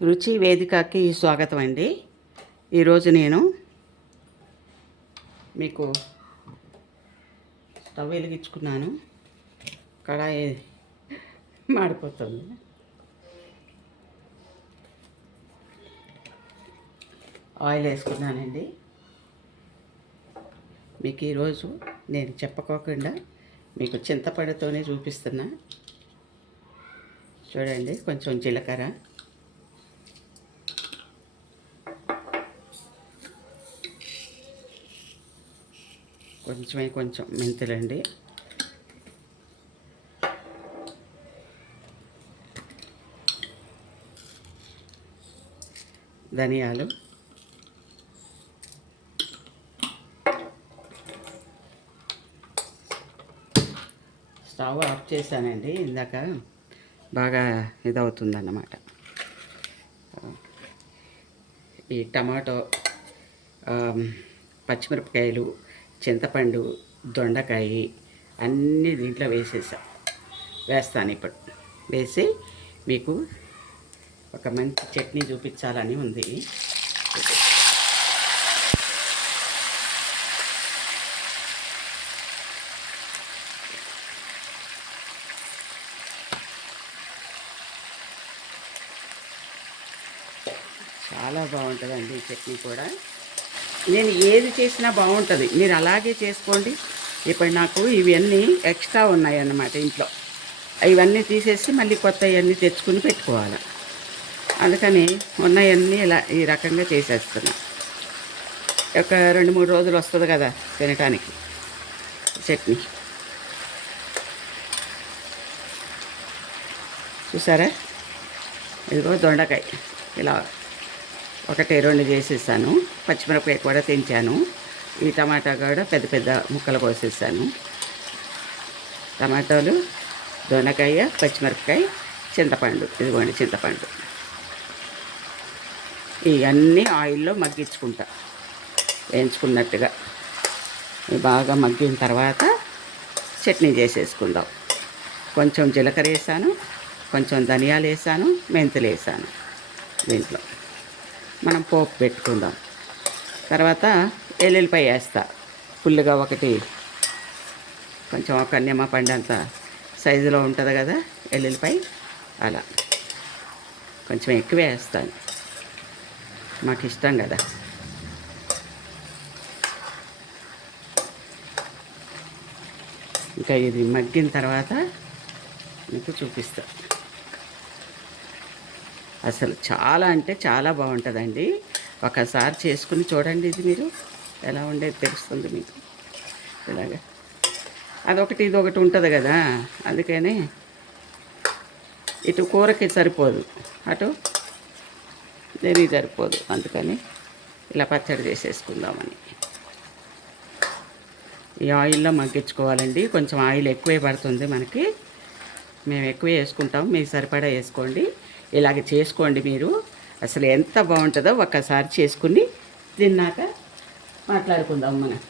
రుచి వేదికకి స్వాగతం అండి. ఈరోజు నేను మీకు స్టవ్ వెలిగించుకున్నాను. కడాయి మాడిపోతుంది. ఆయిల్ వేసుకున్నానండి. మీకు ఈరోజు నేను చెప్పకోకుండా మీకు చింతపండుతోనే చూపిస్తున్నా. చూడండి, కొంచెం జీలకర్ర, కొంచెం మెంతులండి, ధనియాలు, స్టవ్ ఆఫ్ చేశానండి. ఇందాక బాగా ఇదవుతుందన్నమాట. ఈ టమాటో, పచ్చిమిరపకాయలు, చింతపండు, దొండకాయ అన్నీ దీంట్లో వేస్తాను. ఇప్పుడు వేసి మీకు ఒక మంచి చట్నీ చూపించాలని ఉంది. చాలా బాగుంటుందండి ఈ చట్నీ కూడా. నేను ఏది చేసినా బాగుంటుంది, మీరు అలాగే చేసుకోండి. ఇప్పుడు నాకు ఇవన్నీ ఎక్స్ట్రా ఉన్నాయన్నమాట ఇంట్లో. ఇవన్నీ తీసేసి మళ్ళీ కొత్త ఇవన్నీ తెచ్చుకుని పెట్టుకోవాలి. అందుకని ఉన్నవన్నీ ఇలా ఈ రకంగా చేసేస్తున్నా. ఒక 2-3 రోజులు వస్తుంది కదా తినటానికి చట్నీ. చూసారా, ఇదిగో దొండకాయ ఇలా 1-2 చేసేసాను. పచ్చిమిరపకాయ కూడా తెంచాను. ఈ టమాటా కూడా పెద్ద పెద్ద ముక్కలు కోసేసాను. టమాటాలు, దొండకాయ, పచ్చిమిరపకాయ, చింతపండు, ఇదిగోండి చింతపండు. ఇవన్నీ ఆయిల్లో మగ్గించుకుంటా, వేయించుకున్నట్టుగా. బాగా మగ్గిన తర్వాత చట్నీ చేసేసుకుందాం. కొంచెం జీలకర్ర వేసాను, కొంచెం ధనియాలు వేసాను, మెంతులు వేసాను. దీంట్లో మనం పోపు పెట్టుకుందాం. తర్వాత ఎల్లుల్లిపాయ వేస్తా. ఫుల్గా ఒకటి, కొంచెం ఒక నిమ్మపండు అంత సైజులో ఉంటుంది కదా ఎల్లుల్లిపాయ, అలా కొంచెం ఎక్కువే వేస్తాను, మాకు ఇష్టం కదా. ఇంకా ఇది మగ్గిన తర్వాత మీకు చూపిస్తా. అసలు చాలా అంటే చాలా బాగుంటుందండి. ఒకసారి చేసుకుని చూడండి. ఇది మీరు ఎలా ఉండేది తెలుస్తుంది మీకు. ఇలాగా అదొకటి ఇదొకటి ఉంటుంది కదా, అందుకని ఇటు కూరకి సరిపోదు, అటు దేనికి సరిపోదు. అందుకని ఇలా పచ్చడి చేసేసుకుందామని. ఈ ఆయిల్లో మగ్గించుకోవాలండి. కొంచెం ఆయిల్ ఎక్కువే పడుతుంది మనకి. మేము ఎక్కువ వేసుకుంటాం, మీకు సరిపడా వేసుకోండి. ఇలాగ చేసుకోండి మీరు. అసలు ఎంత బాగుంటుందో ఒక్కసారి చేసుకుని తిన్నాక మాట్లాడుకుందాం మనం,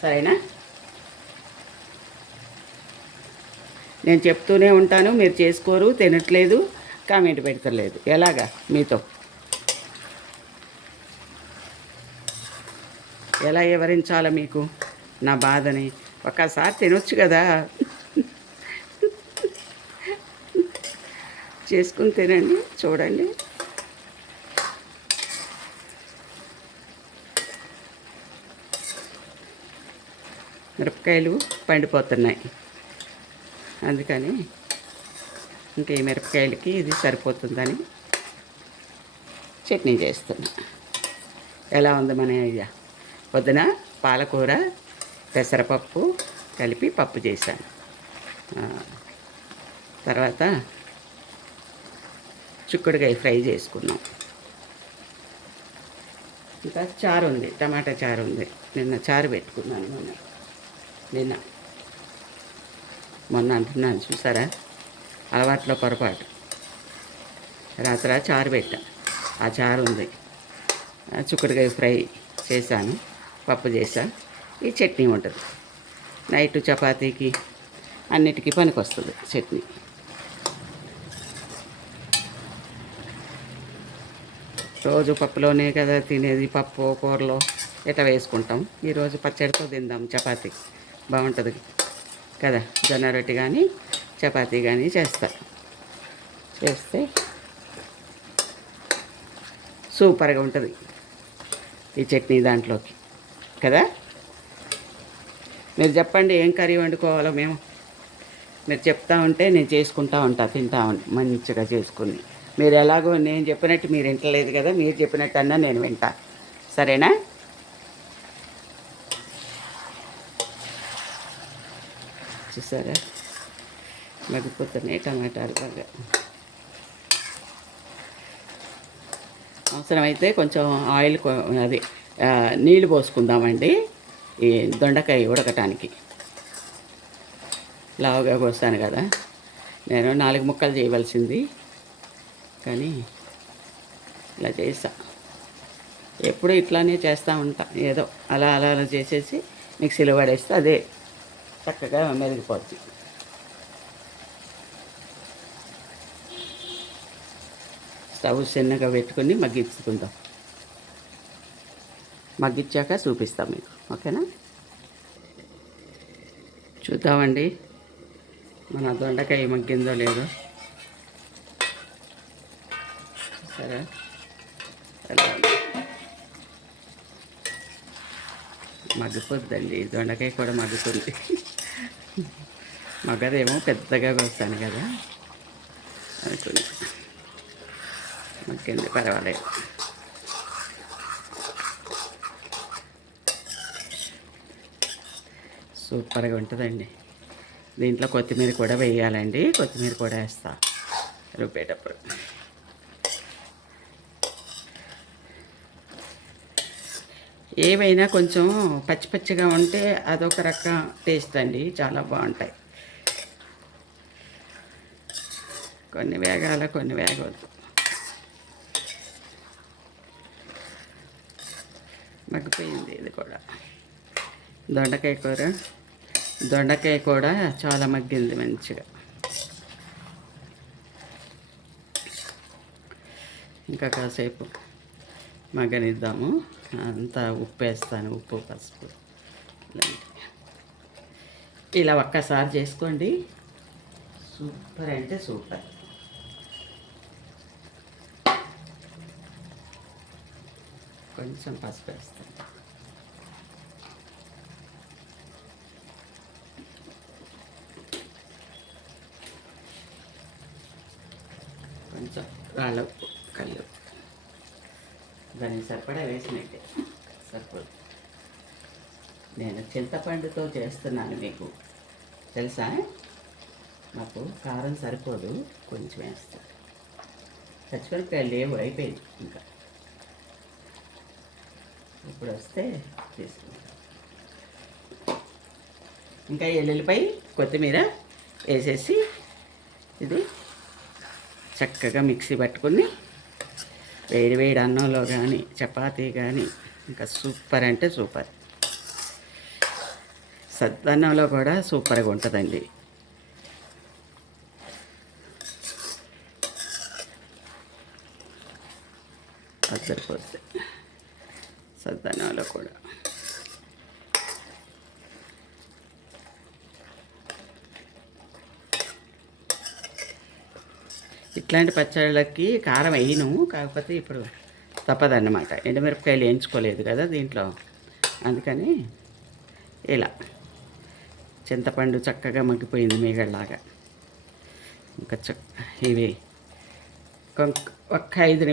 సరేనా? నేను చెప్తూనే ఉంటాను, మీరు చేసుకోరు, తినట్లేదు, కామెంట్ పెడతలేదు. ఎలాగా మీతో ఎలా వివరించాలో మీకు నా బాధని? ఒక్కసారి తినొచ్చు కదా, చేసుకుని తినండి. చూడండి, మిరపకాయలు పండిపోతున్నాయి, అందుకని ఇంక ఈ మిరపకాయలకి ఇది సరిపోతుందని చట్నీ చేస్తున్నా. ఎలా ఉంది మన ఐడియా? పొద్దున పాలకూర, పెసరపప్పు కలిపి పప్పు చేశాను. తర్వాత చిక్కుడుకాయ ఫ్రై చేసుకున్నాం. ఇంకా చారు ఉంది, టమాటా చారు ఉంది. నిన్న చారు పెట్టుకున్నాను. మొన్న అంటున్నాను, చూసారా, అలవాట్లో పొరపాటు. రాత్రి చారు పెట్టా, ఆ చారు ఉంది. చిక్కుడుకాయ ఫ్రై చేశాను, పప్పు చేశాను. ఈ చట్నీ ఉంటుంది. నైట్ చపాతీకి అన్నిటికీ పనికి వస్తుంది చట్నీ. రోజు పప్పులోనే కదా తినేది, పప్పు కూరలో ఇట్లా వేసుకుంటాం. ఈరోజు పచ్చడితో తిందాం, చపాతీ బాగుంటుంది కదా. జొన్న రొట్టె కానీ చపాతీ కానీ చేస్తే సూపర్గా ఉంటుంది ఈ చట్నీ దాంట్లోకి కదా. మీరు చెప్పండి ఏం కర్రీ వండుకోవాలో. మీరు చెప్తా ఉంటే నేను చేసుకుంటా ఉంటా, తింటా మంచిగా చేసుకుని. మీరు ఎలాగో నేను చెప్పినట్టు మీరు వింటలేదు కదా, మీరు చెప్పినట్టు అన్నా నేను వింటా, సరేనా. చూసారా మగ్గిపోతున్నాయి టమాటాలు బాగా. అవసరమైతే కొంచెం ఆయిల్ అది నీళ్ళు పోసుకుందామండి ఈ దొండకాయ ఉడకటానికి. లావుగా కోస్తాను కదా నేను, 4 ముక్కలు చేయవలసింది కానీ ఇలా చేసా. ఎప్పుడు ఇట్లానే చేస్తూ ఉంటా, ఏదో అలా అలా అలా చేసేసి మిక్సీలో పడేస్తే అదే చక్కగా మెరిగిపోద్ది. స్టవ్ చిన్నగా పెట్టుకొని మగ్గించుకుందాం. మగ్గించాక చూపిస్తాం మీకు, ఓకేనా. చూద్దామండి మన దొండకాయ మగ్గిందో లేదో. సరే మగ్గిపోద్దండి, దొండకాయ కూడా మగ్గుతుంది. మగ్గదేమో పెద్దగా వస్తాను కదా అనుకుని. మగ్గింది, పర్వాలేదు. సూపర్గా ఉంటుందండి. దీంట్లో కొత్తిమీర కూడా వేయాలండి, కొత్తిమీర కూడా వేస్తా రుబ్బేటప్పుడు. ఏవైనా కొంచెం పచ్చి పచ్చిగా ఉంటే అదొక రకం టేస్ట్ అండి, చాలా బాగుంటాయి. కొన్ని వేగాల, కొన్ని వేగవద్దు. మగ్గిపోయింది ఇది కూడా. దొండకాయ కూడా చాలా మగ్గింది మంచిగా. ఇంకా కాసేపు మగ్గనిద్దాము. అంతా ఉప్పు వేస్తాను, ఉప్పు పసుపు ఇలాంటివి. ఇలా ఒక్కసారి చేసుకోండి, సూపర్ అంటే సూపర్. కొంచెం పసుపు వేస్తాను. కొంచెం రాళ్ళ ఉప్పు, కళ్ళు దానికి సరిపడా వేసినట్టే సరిపోదు. నేను చింతపండుతో చేస్తున్నాను, మీకు తెలుసా. నాకు కారం సరిపోదు, కొంచెం వేస్తాను. పచ్చిమిరపకాయలు లేవు, అయిపోయింది. ఇంకా ఇప్పుడు వస్తే తీసుకుంటాం. ఇంకా ఎల్లుల్లిపై కొత్తిమీర వేసేసి ఇది చక్కగా మిక్సీ పట్టుకుని వేడి వేడి అన్నంలో కానీ చపాతీ కానీ ఇంకా సూపర్ అంటే సూపర్. సద్దన్నంలో కూడా సూపర్గా ఉంటుందండి. అది సరిపోతుంది సద్దన్నంలో కూడా. ఇట్లాంటి పచ్చళ్ళకి కారం వేయను, కాకపోతే ఇప్పుడు తప్పదన్నమాట. ఎండుమిరపకాయలు వేయించుకోలేదు కదా దీంట్లో, అందుకని ఇలా చింతపండు చక్కగా మగ్గిపోయింది మీగడలాగా. ఇంకా ఇవి ఒక్క 5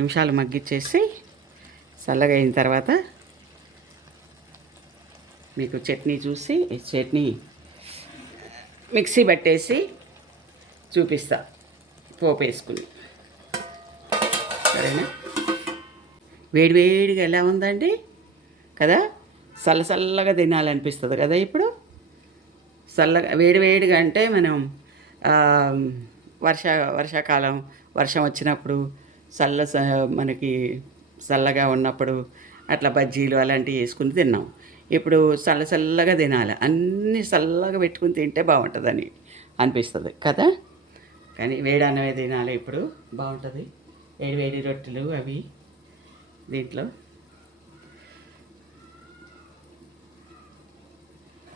నిమిషాలు మగ్గిచ్చేసి చల్లగా అయిన తర్వాత మీకు చట్నీ మిక్సీ పట్టేసి చూపిస్తా, పోపు వేసుకుని. సరేనా. వేడివేడిగా ఎలా ఉందండి కదా, చల్లగా తినాలనిపిస్తుంది కదా ఇప్పుడు. చల్లగా వేడివేడిగా అంటే మనం వర్షాకాలం వర్షం వచ్చినప్పుడు మనకి చల్లగా ఉన్నప్పుడు అట్లా బజ్జీలు అలాంటివి వేసుకుని తిన్నాం. ఇప్పుడు చల్లగా తినాలి, అన్నీ చల్లగా పెట్టుకుని తింటే బాగుంటుందని అనిపిస్తుంది కదా. కానీ వేడి అన్నమే తినాలి ఇప్పుడు, బాగుంటుంది. వేడి వేడి రొట్టెలు అవి దీంట్లో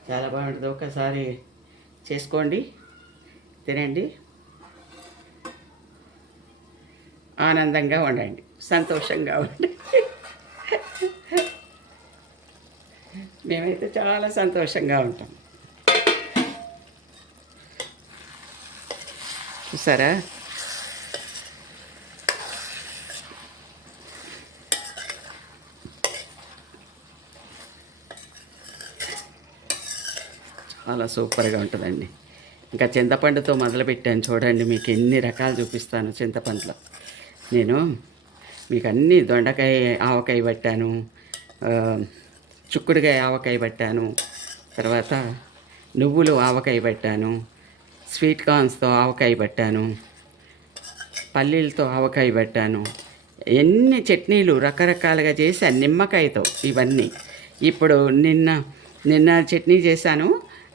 చాలా బాగుంటుంది. ఒకసారి చేసుకోండి, తినండి, ఆనందంగా ఉండండి, సంతోషంగా ఉండండి. మేమైతే చాలా సంతోషంగా ఉంటాం. చూసారా? చాలా సూపర్గా ఉంటుందండి. ఇంకా చింతపండుతో మొదలుపెట్టాను చూడండి, మీకు ఎన్ని రకాలు చూపిస్తాను. చింతపండులో నేను మీకు అన్నీ దొండకాయ ఆవకాయ పట్టాను, చుక్కుడుకాయ ఆవకాయ పట్టాను, తర్వాత నువ్వులు ఆవకాయ పట్టాను, స్వీట్ కార్న్స్తో ఆవకాయ పట్టాను, పల్లీలతో ఆవకాయ పట్టాను, ఎన్ని చట్నీలు రకరకాలుగా చేసి నిమ్మకాయతో ఇవన్నీ. ఇప్పుడు నిన్న చట్నీ చేశాను,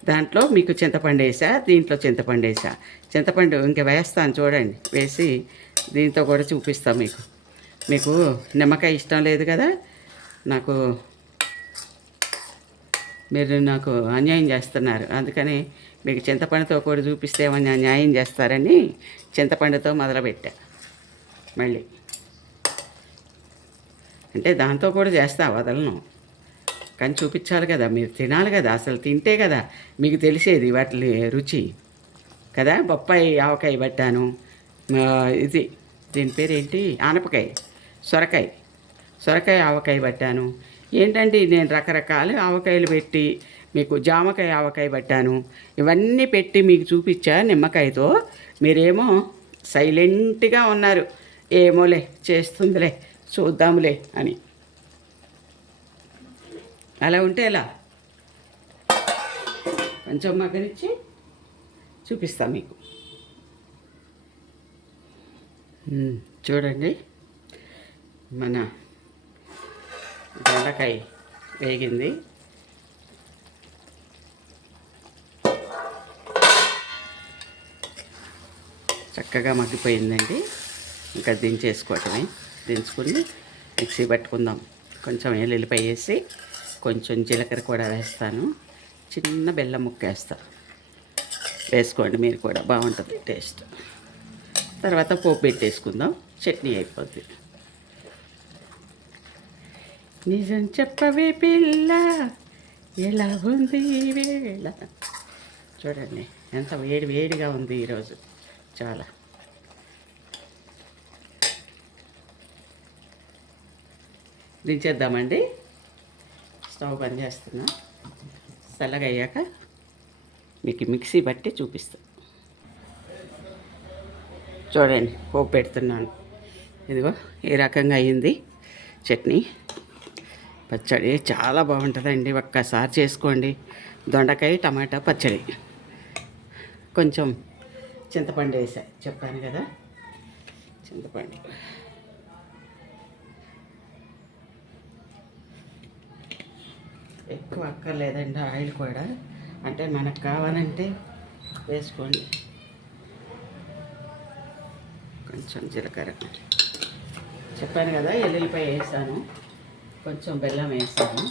దాంట్లో మీకు చింతపండు వేసా, దీంట్లో చింతపండు వేసా. చింతపండు ఇంకా వేస్తాను చూడండి, వేసి దీంతో కూడా చూపిస్తాను మీకు. మీకు నిమ్మకాయ ఇష్టం లేదు కదా, మీరు నాకు అన్యాయం చేస్తున్నారు, అందుకని మీకు చింతపండుతో కూడా చూపిస్తే ఏమన్నా న్యాయం చేస్తారని చింతపండుతో మొదలుపెట్టా. మళ్ళీ అంటే దాంతో కూడా చేస్తా, వదలను, కానీ చూపించాలి కదా, మీరు తినాలి కదా, అసలు తింటే కదా మీకు తెలిసేది వాటి రుచి కదా. బొప్పాయి ఆవకాయ పట్టాను, ఇది దీని పేరు ఏంటి, ఆనపకాయ, సొరకాయ ఆవకాయ పట్టాను. ఏంటంటే నేను రకరకాల ఆవకాయలు పెట్టి మీకు జామకాయ ఆవకాయ పట్టాను, ఇవన్నీ పెట్టి మీకు చూపించా నిమ్మకాయతో. మీరేమో సైలెంట్గా ఉన్నారు, ఏమోలే చేస్తుందిలే చూద్దాములే అని. అలా ఉంటే ఎలా, కొంచెం మగ్గనిచ్చి చూపిస్తా మీకు. చూడండి, మన దొండకాయ వేగింది. చక్కగా మగ్గిపోయిందండి. ఇంకా దించేసుకోవటమే. దించుకుని మిక్సీ పట్టుకుందాం. కొంచెం ఎల్లుల్లిపాయ వేసి కొంచెం జీలకర్ర కూడా వేస్తాను, చిన్న బెల్లం ముక్క వేస్తాను. వేసుకోండి మీరు కూడా, బాగుంటుంది టేస్ట్. తర్వాత పోపు పెట్టేసుకుందాం, చట్నీ అయిపోద్ది. నిజం చెప్పవే పిల్ల, ఎలా ఉంది వేళ. చూడండి ఎంత వేడిగా ఉంది ఈరోజు, చాలా. దించేద్దామండి. స్టవ్ బంద్ చేస్తున్నా. చల్లగా అయ్యాక మీకు మిక్సీ బట్టి చూపిస్తాను. చూడండి, పోపు పెడుతున్నాను. ఇదిగో ఈ రకంగా అయ్యింది చట్నీ. పచ్చడి చాలా బాగుంటుందండి, ఒక్కసారి చేసుకోండి. దొండకాయ టమాటా పచ్చడి. కొంచెం చింతపండు వేసా, చెప్పాను కదా, చింతపండు. ఎక్కువ అక్కర్లేదండి ఆయిల్ కూడా, అంటే మనకు కావాలంటే వేసుకోండి. కొంచెం జీలకర్ర, చెప్పాను కదా, ఎల్లుల్లిపాయ వేసాను, కొంచెం బెల్లం వేసాను,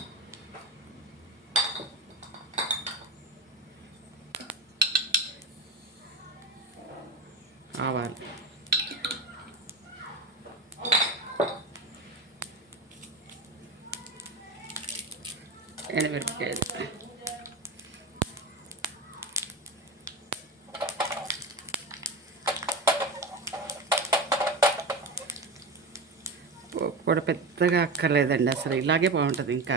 ఆవాలు, ఎండుమిరపకాయలు, కూడా పెద్దగా అక్కర్లేదండి, అసలు ఇలాగే బాగుంటుంది. ఇంకా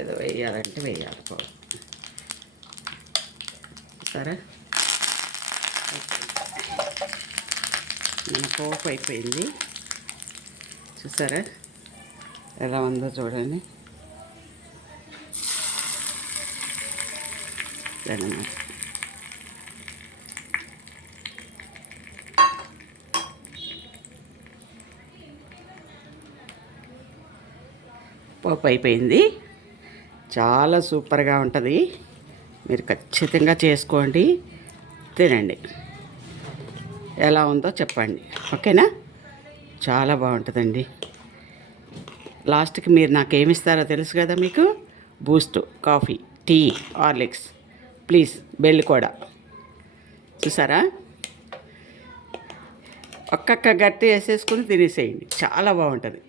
ఏదో వేయాలంటే వేయాలి పోపు. సరే, మన పోపు అయిపోయింది. చూసారా ఎలా ఉందో చూడండి. అన్నమాట. పోపు అయిపోయింది, చాలా సూపర్గా ఉంటుంది. మీరు ఖచ్చితంగా చేసుకోండి, తినండి. ఎలా ఉందో చెప్పండి. ఓకేనా? చాలా బాగుంటుందండి. లాస్ట్కి మీరు నాకేమిస్తారో తెలుసు కదా మీకు. Boost, coffee, tea, Horlicks, please bell కూడా. చూసారా? ఒక్కొక్క గట్టి వేసేసుకుని తినేసేయండి. చాలా బాగుంటుంది.